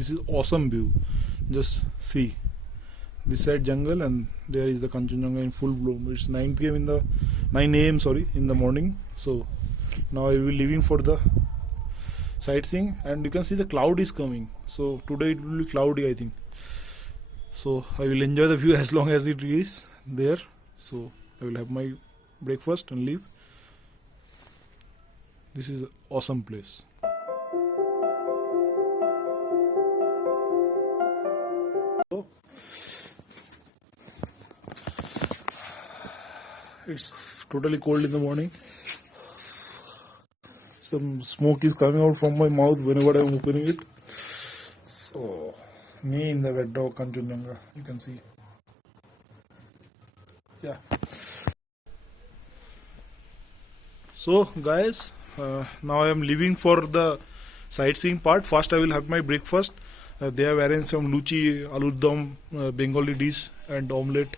This is awesome view. Just see this side jungle and there is the Kanchenjunga in full bloom. It's 9 p.m. 9 a.m. in the morning. So now I will be leaving for the sightseeing, and you can see the cloud is coming. So today it will be cloudy, I think. So I will enjoy the view as long as it is there. So I will have my breakfast and leave. This is an awesome place. It's totally cold in the morning. Some smoke is coming out from my mouth whenever I'm opening it. So, me in the wet dog Kanchenjunga, you can see. Yeah. So, guys, now I am leaving for the sightseeing part. First, I will have my breakfast. They have arranged some luchi, aloo dum, Bengali dish, and omelette.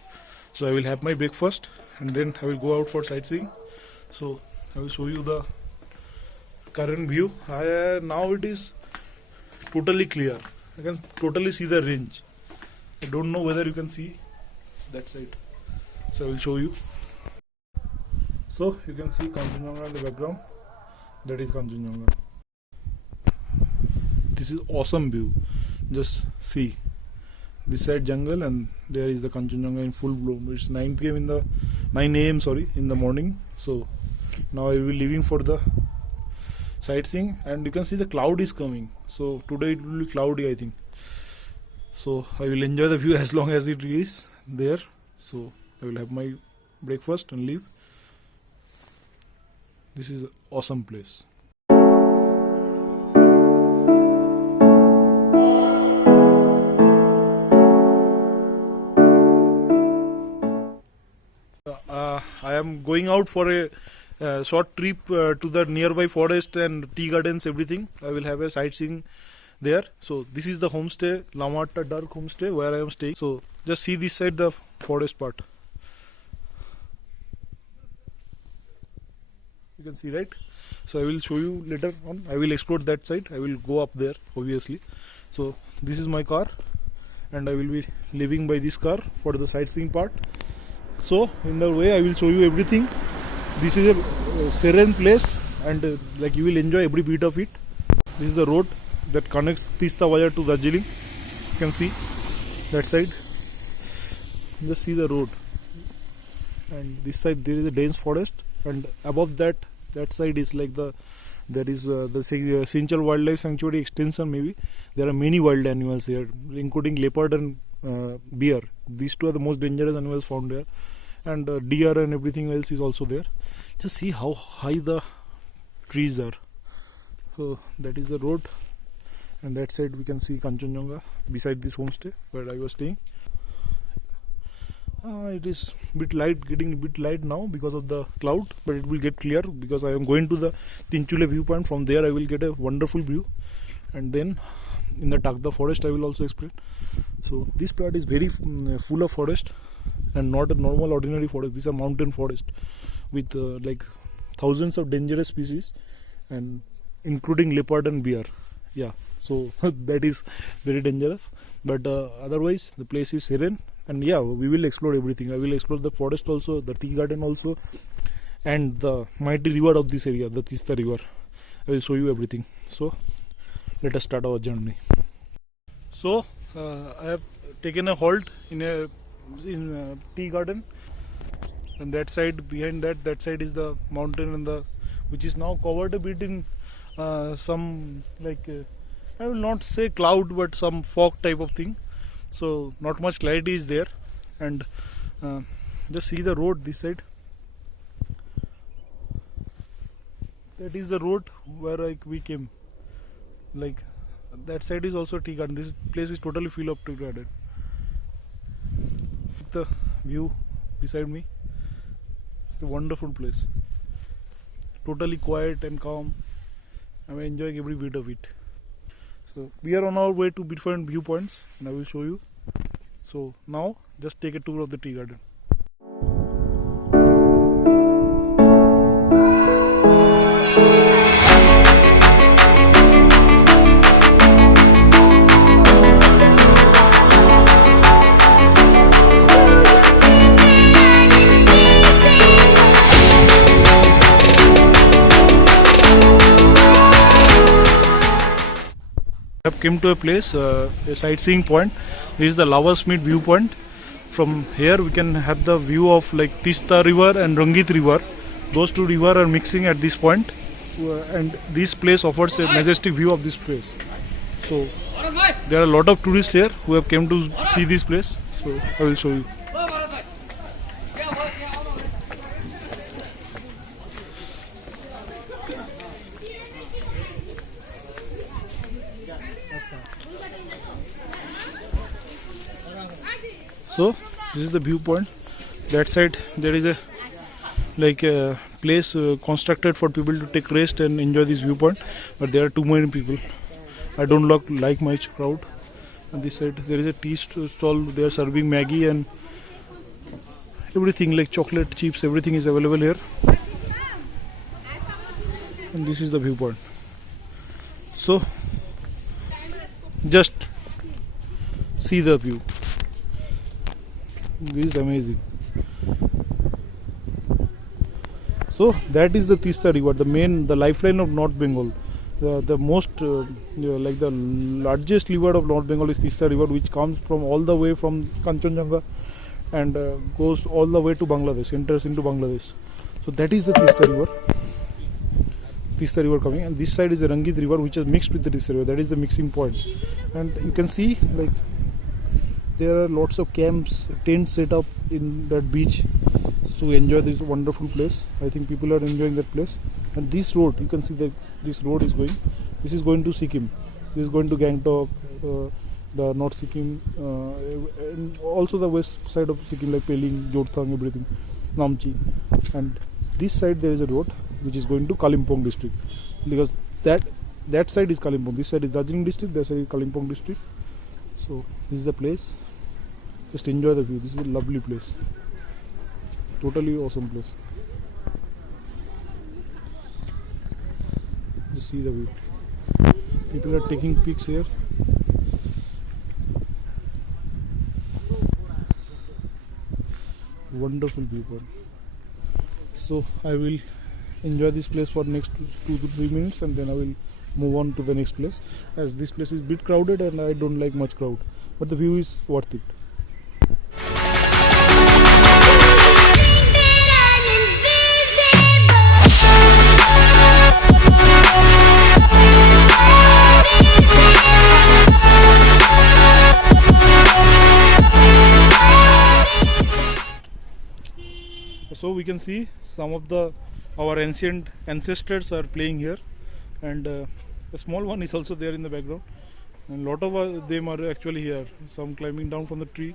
So, I will have my breakfast, and then I will go out for sightseeing. So, I will show you the current view. Now it is totally clear. I can totally see the range. I don't know whether you can see that side. So I will show you. So you can see Kanchenjunga in the background. That is Kanchenjunga. This is awesome view. Just see this side jungle and there is the Kanchenjunga in full bloom. It's 9 p.m. 9 a.m. in the morning. So now I will be leaving for the sightseeing, and you can see the cloud is coming. So today it will be cloudy, I think. So I will enjoy the view as long as it is there. So I will have my breakfast and leave. This is an awesome place. I am going out for a short trip to the nearby forest and tea gardens, everything. I will have a sightseeing there. So this is the homestay, Lamata Dark homestay, where I am staying. So just see this side, the forest part. You can see, right? So I will show you later on. I will explore that side. I will go up there, obviously. So this is my car, and I will be leaving by this car for the sightseeing part. So in the way I will show you everything. This is a serene place, and like you will enjoy every bit of it. This is the road that connects Tista Bazar to Darjeeling. You can see that side. Just see the road, and this side there is a dense forest, and above that side is like there is the Sinchal Wildlife Sanctuary extension. Maybe there are many wild animals here, including leopard and bear. These two are the most dangerous animals found there, and deer and everything else is also there. Just see how high the trees are. So that is the road, and that side we can see Kanchenjunga beside this homestay where I was staying. It is getting a bit light now because of the cloud, but it will get clear because I am going to the Tinchule viewpoint. From there I will get a wonderful view, and then in the Takda forest I will also explain. So this part is very full of forest, and not a normal ordinary forest. These are mountain forest with like thousands of dangerous species, and including leopard and bear. Yeah, so that is very dangerous, but otherwise the place is serene. And yeah, we will explore everything. I will explore the forest also, the tea garden also, and the mighty river of this area, the Tista river. I will show you everything. So let us start our journey. So I have taken a halt in a tea garden, and that side, behind that side is the mountain, and which is now covered a bit in some like I will not say cloud, but some fog type of thing. So not much clarity is there, and just see the road this side. That is the road where we came. Like that side is also tea garden. This place is totally full of tea garden. The view beside me. It's a wonderful place. Totally quiet and calm. I'm enjoying every bit of it. So we are on our way to different viewpoints, and I will show you. So now just take a tour of the tea garden. I have came to a place, a sightseeing point. This is the Lavasmeet viewpoint. From here we can have the view of like Tista river and Rangit river. Those two rivers are mixing at this point, and this place offers a majestic view of this place. So there are a lot of tourists here who have came to see this place. So I will show you. So this is the viewpoint. That side there is a like a place constructed for people to take rest and enjoy this viewpoint, but there are too many people. I don't like much crowd. On this side there is a tea stall. They are serving Maggie and everything like chocolate chips. Everything is available here. And this is the viewpoint. So just see the view. This is amazing. So that is the Tista river, the lifeline of North Bengal. The most like the largest river of North Bengal is Tista river, which comes from all the way from Kanchenjunga and goes all the way to Bangladesh, enters into Bangladesh. So that is the Tista river. Tista river coming, and this side is the Rangit river, which is mixed with the Tista river. That is the mixing point, and you can see like there are lots of camps, tents set up in that beach to enjoy this wonderful place. I think people are enjoying that place. And this road, you can see that this road is going. This is going to Sikkim. This is going to Gangtok, the North Sikkim, and also the west side of Sikkim like Peling, Jorthang, everything, Namchi. And this side there is a road which is going to Kalimpong district, because that side is Kalimpong. This side is Darjeeling district. That side is Kalimpong district. So this is the place. Just enjoy the view. This is a lovely place. Totally awesome place. Just see the view. People are taking pics here. Wonderful viewpoint. So I will enjoy this place for next 2 to 3 minutes, and then I will move on to the next place, as this place is a bit crowded and I don't like much crowd, but the view is worth it. So we can see some of our ancient ancestors are playing here, and a small one is also there in the background, and a lot of them are actually here, some climbing down from the tree.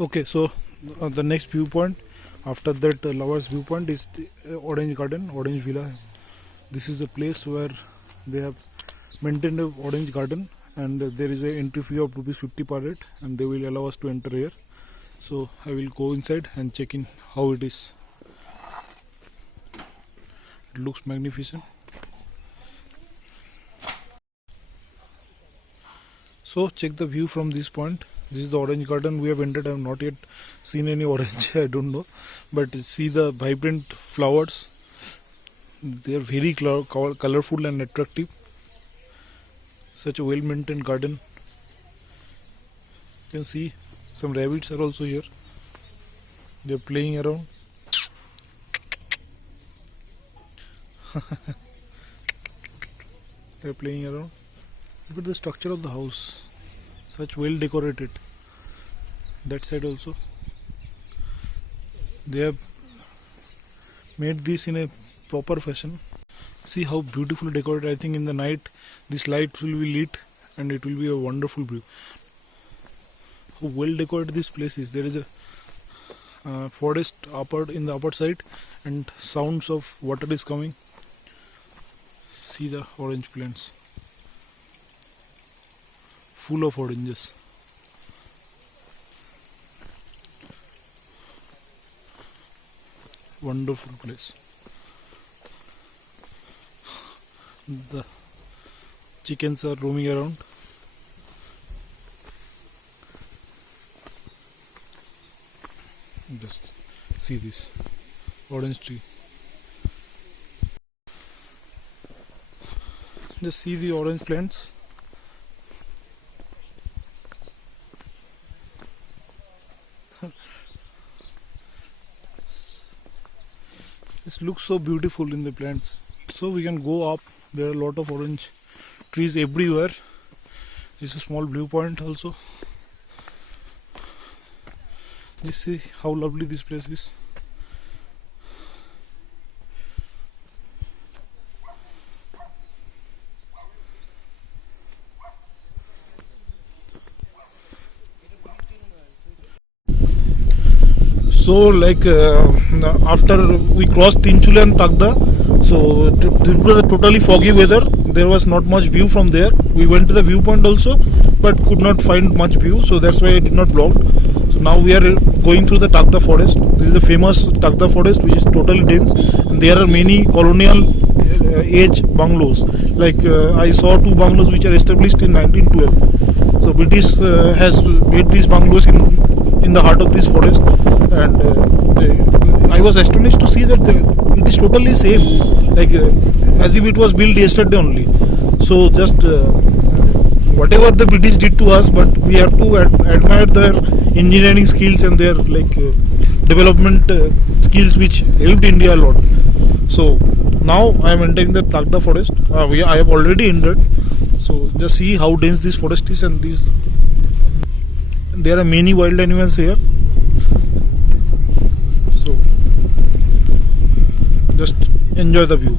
Okay, so the next viewpoint after that lovers viewpoint is the Orange Garden, Orange Villa. This is a place where they have maintained a orange garden, and there is a entry fee of ₹50 per head, and they will allow us to enter here. So I will go inside and check in how it is. It looks magnificent. So check the view from this point. This is the Orange Garden. We have entered. I have not yet seen any orange. I don't know, but see the vibrant flowers. They are very colorful and attractive. Such a well-maintained garden. You can see some rabbits are also here. They are playing around. They are playing around. Look at the structure of the house. Such well decorated. That side also. They have made this in a proper fashion. See how beautifully decorated. I think in the night this light will be lit and it will be a wonderful view. How well decorated this place is. There is a forest in the upper side, and sounds of water is coming. See the orange plants. Full of oranges. Wonderful place. The chickens are roaming around. Just see this orange tree. Just see the orange plants. This looks so beautiful in the plants. So we can go up. There are a lot of orange trees everywhere. This is a small viewpoint also. Just see how lovely this place is. So like after we crossed Tinchule and Tagda, so due to the totally foggy weather, there was not much view from there. We went to the viewpoint also, but could not find much view, so that's why I did not vlog. So now we are going through the Tagda forest. This is the famous Tagda forest, which is totally dense, and there are many colonial age bungalows. Like I saw 2 bungalows which are established in 1912. So British has made these bungalows in the heart of this forest, and I was astonished to see that it is totally same, like as if it was built yesterday only. So just whatever the British did to us, but we have to admire their engineering skills and their like development skills which helped India a lot. So now I am entering the Tagda forest. I have already entered. So just see how dense this forest is, and there are many wild animals here. So just enjoy the view.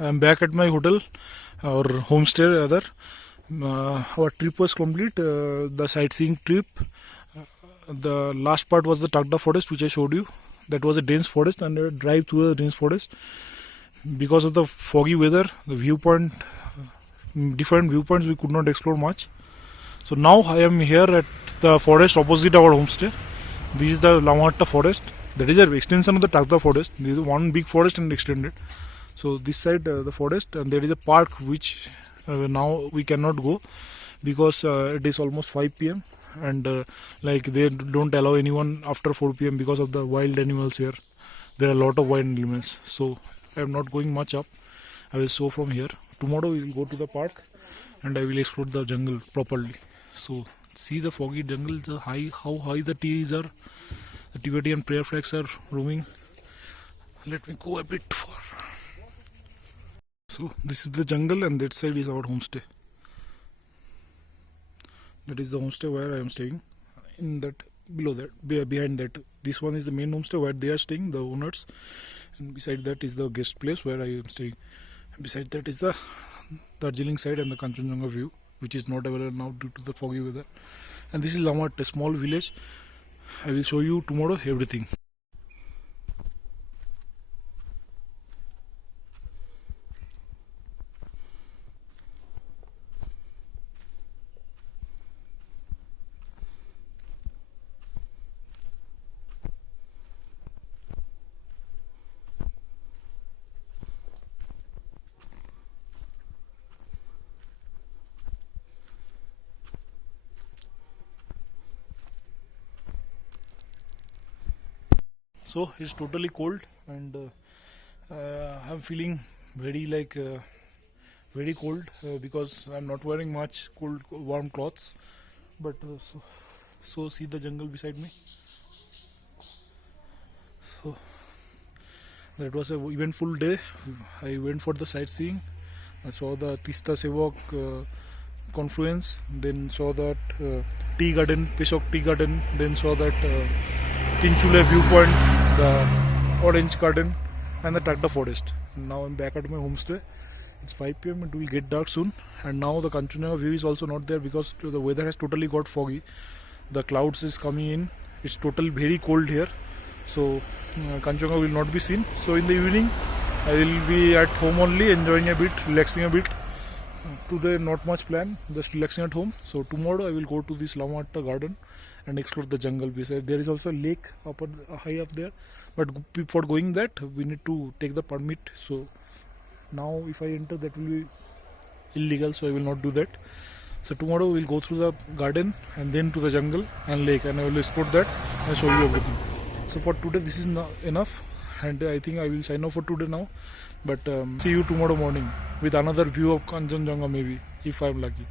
I am back at my hotel or homestay rather. Our trip was complete, the sightseeing trip. The last part was the Tagda forest which I showed you. That was a dense forest, and a drive through the dense forest. Because of the foggy weather, the viewpoint, different viewpoints, we could not explore much. So now I am here at the forest opposite our homestay. This is the Lamahatta forest. That is an extension of the Tagda forest. This is one big forest and extended. So this side the forest, and there is a park which now we cannot go because it is almost 5 p.m. and like they don't allow anyone after 4 p.m. because of the wild animals here. There are a lot of wild animals. So I am not going much up. I will show from here. Tomorrow we will go to the park and I will explore the jungle properly. So see the foggy jungle, how high the trees are. The Tibetan prayer flags are roaming. Let me go a bit far. So this is the jungle, and that side is our homestay. That is the homestay where I am staying. In that, below that, behind that, this one is the main homestay where they are staying, the owners. And beside that is the guest place where I am staying. And beside that is the Darjeeling side and the Kanchenjunga view, which is not available now due to the foggy weather. And this is Lamahatta, a small village. I will show you tomorrow everything. So it's totally cold, and I'm feeling very very cold because I'm not wearing much cold warm clothes. But so see the jungle beside me. So that was a eventful day. I went for the sightseeing. I saw the Tista Sevok confluence, then saw that tea garden, Peshok tea garden, then saw that Tinchule viewpoint, the orange garden, and the Tagda forest. And now I'm back at my homestay. It's 5 p.m. It will get dark soon, and now the Kanchenjunga view is also not there because the weather has totally got foggy. The clouds is coming in. It's totally very cold here, so Kanchenjunga will not be seen. So in the evening, I will be at home only, enjoying a bit, relaxing a bit. Today not much plan, just relaxing at home. So tomorrow I will go to this Lamata garden and explore the jungle. Beside there is also a lake high up there, but for going that we need to take the permit. So now if I enter, that will be illegal, so I will not do that. So tomorrow we will go through the garden and then to the jungle and lake, and I will explore that and show you everything. So for today this is enough, and I think I will sign off for today now. But see you tomorrow morning with another view of Kanchenjunga, maybe if I am lucky.